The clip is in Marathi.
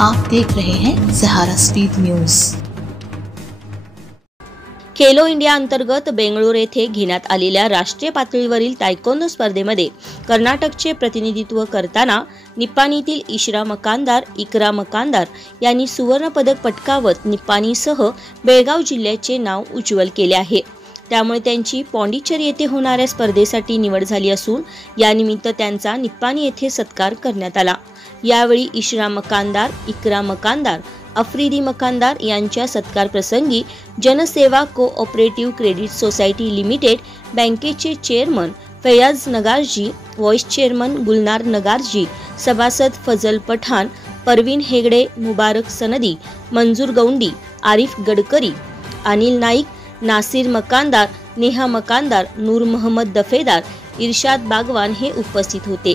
आप देख रहे हैं सहारा स्पीड न्यूज। खेलो इंडिया अंतर्गत बेंगळूर येथे घेण्यात आलेल्या राष्ट्रीय पातळीवरील तायक्वांदो स्पर्धेमध्ये कर्नाटकचे प्रतिनिधित्व करताना निप्पाणीतील इकरा मकांदार यांनी सुवर्ण पदक पटकावत निप्पाणीसह बेळगाव जिल्ह्याचे नाव उज्ज्वल केले आहे। त्यामुळे त्यांची पॉंडिचेरी येथे होणाऱ्या स्पर्धेसाठी निवड झाली असून यानिमित्त त्यांचा निप्पाणी येथे सत्कार करण्यात आला। यावेळी इकरा मकांदार, अफ्रिदी मकांदार यांच्या सत्कार प्रसंगी जनसेवा कोऑपरेटिव्ह क्रेडिट सोसायटी लिमिटेड बँकेचे chairman Faiyaz नगारजी, vice chairman Gulnar नगारजी, सभासद फजल पठाण, परवीन हेगडे, मुबारक सनदी, मंजूर गौंडी, आरिफ गडकरी, अनिल नाईक, नासिर मकांदार, नेहा मकांदार, नूर मोहम्मद दफेदार, इर्शाद बागवान हे उपस्थित होते।